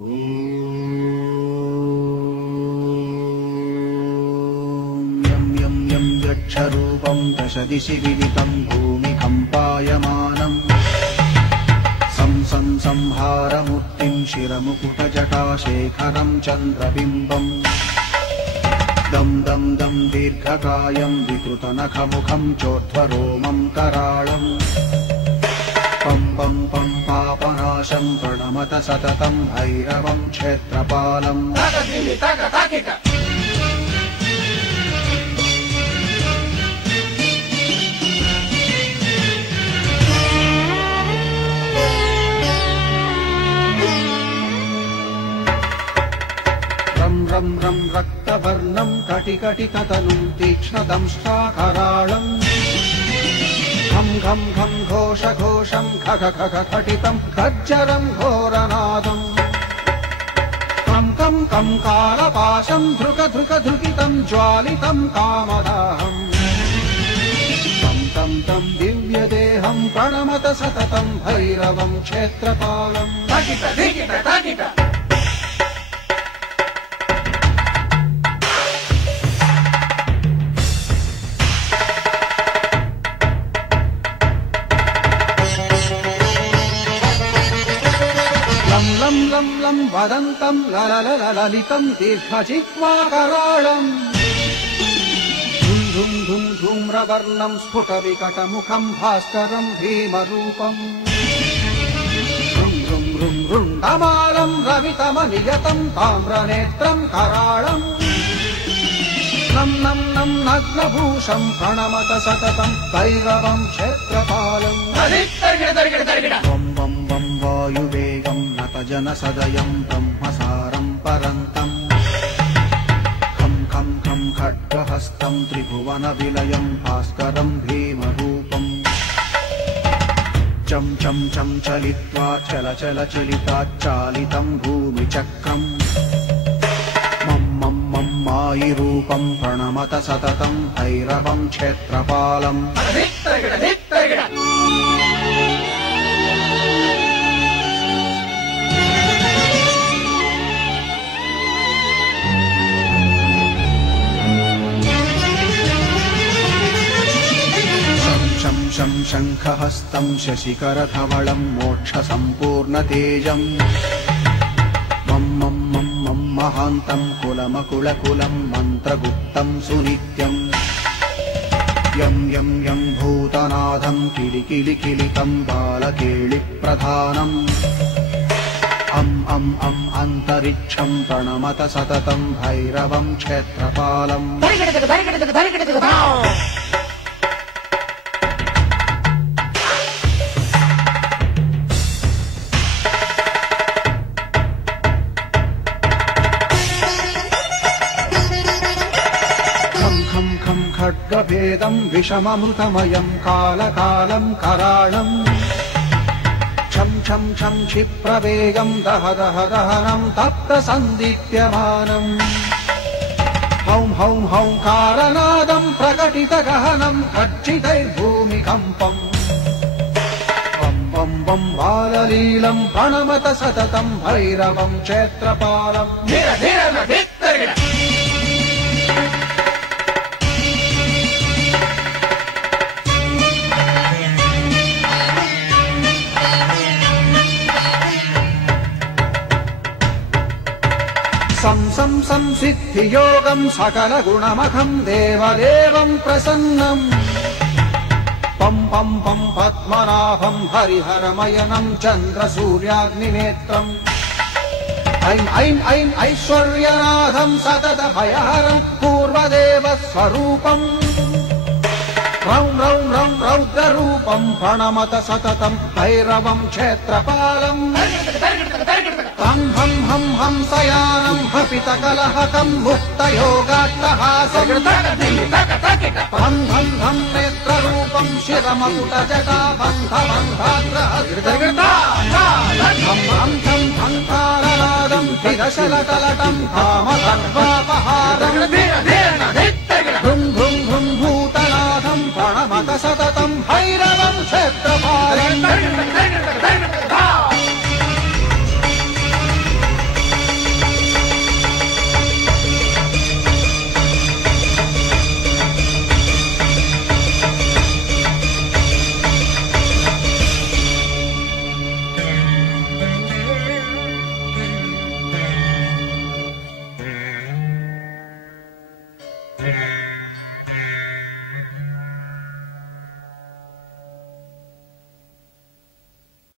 यं यं यं यक्षरूपं दशदिशि विदितं भूमिकम्पायमानम् संहारमूर्तिं शिरमुकुटजटाशेखरं चन्द्रबिम्बम् दं दं दं दीर्घकायं विकृतनखमुखं चोर्ध्वरोमं कराळम् पं पं पं पापनाशं प्रणमत सततं भैरवं क्षेत्रपालम् रं रं रक्तवर्णं कटिकटिततनुं तीक्ष्णदंष्ट्राकराळम् घं घं घं घोषघोषं खग खग खटितं खज्जरं घोरनादम् कं कं कं कालपाशं धृक धृक धृकितं ज्वालितं कामदाहम् तं तं तं दिव्यदेहं प्रणमत सततं भैरवं क्षेत्रपालम् लं लं लं वदन्तं ललितं दीर्घजिह्वाकराळम् धुं धुं धुं धूम्रवर्णं स्फुटविकटमुखं भास्करं भीमरूपम् ऋं ऋं ऋं रुण्डमालं रवितमनियतं ताम्रनेत्रं कराळम् नं नं नं नग्नभूषं प्रणमत सततं भैरवं क्षेत्रपालम् वं वं वं वायुवेगं नतजनसदयं ब्रह्मसारं परन्तम् खं खं खं खड्गहस्तं त्रिभुवनविलयं भास्करं भीमरूपम् चं चं चं चलित्वा चल चल चलिताच्चालितं भूमिचक्रम् मं मं मं मायिरूपं प्रणमत सततं भैरवं क्षेत्रपालम् शं शङ्खहस्तं शशिकरधवलं मोक्षसम्पूर्णतेजम् मं मं मं मं महान्तं कुलमकुलकुलं मन्त्रगुप्तं सुनित्यम् यं यं यं भूतनाथं किलिकिलिकिलितं बालकेलिप्रधानम् अं अं अं अन्तरिक्षं प्रणमत सततं भैरवं क्षेत्रपालम् खड्गभेदं विषममृतमयं कालकालं कराळम् छं छं छं क्षिप्रवेगं दह दह दहनं तप्तसन्दीप्यमानम् हौं हौं हौंकारनादं प्रकटितगहनं खच्चितैर्भूमिकम्पम् वं वं वं बाललीलं प्रणमत सततं भैरवं क्षेत्रपालम् संसिद्धियोगं सकलगुणमखं देवदेवं प्रसन्नम् पं पं पं पद्मनाभं हरिहरमयनं चन्द्रसूर्याग्निनेत्रम् ऐं ऐं ऐं ऐश्वर्यनाथं सततभयहरं पूर्वदेवस्वरूपम् रौं रौं रौं रौद्ररूपं प्रणमत सततं भैरवं क्षेत्रपालम् हं हं हं हंसयानं हपितकलहकं मुक्तयोगाट्टहासम् हं हं हं नेत्ररूपं शिरमकुटजटाबन्धबन्धाग्रहं हं हं हंकारनादं विदशलकलटं कामसर्वापहारम् भृं भृं भृं भूतनाथं प्रणमत सततं भैरवं क्षेत्रपालम् Yeah.